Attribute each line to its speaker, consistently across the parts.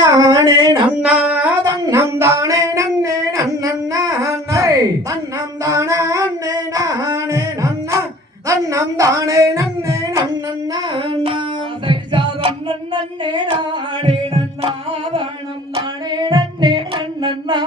Speaker 1: தானே நன்னா தன் நம் தானே நன்னே நன்னண்ணா தன் நம் தானே அண்ணே நானே நன்னா தன் நம் தானே நன்னே நன்னண்ணா
Speaker 2: நன்னே நானே நன்னா வனம் தானே நன்னே நன்னண்ணா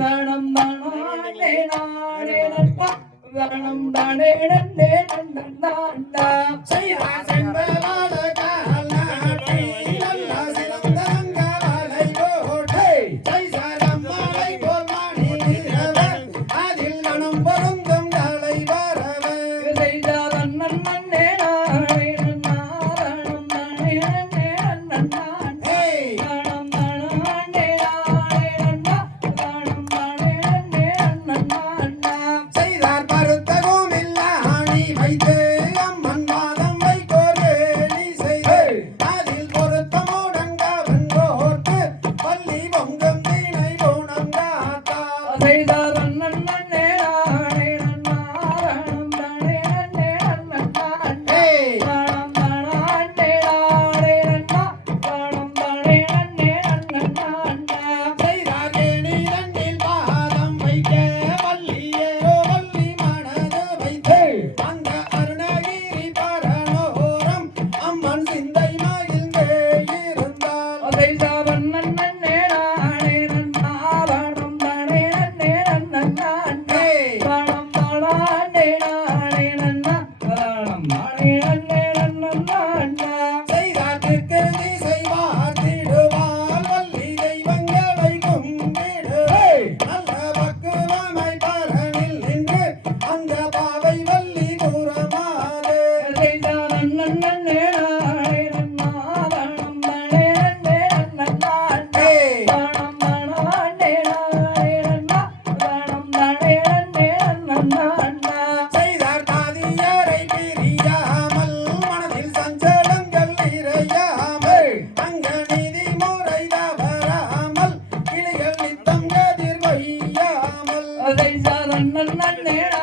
Speaker 2: வனம் தானே நானே நன்னா. வனம் தானே நன்னே நன்னண்ணா
Speaker 1: செய்யா Hey!
Speaker 2: அதை சாரன் நன்னேடா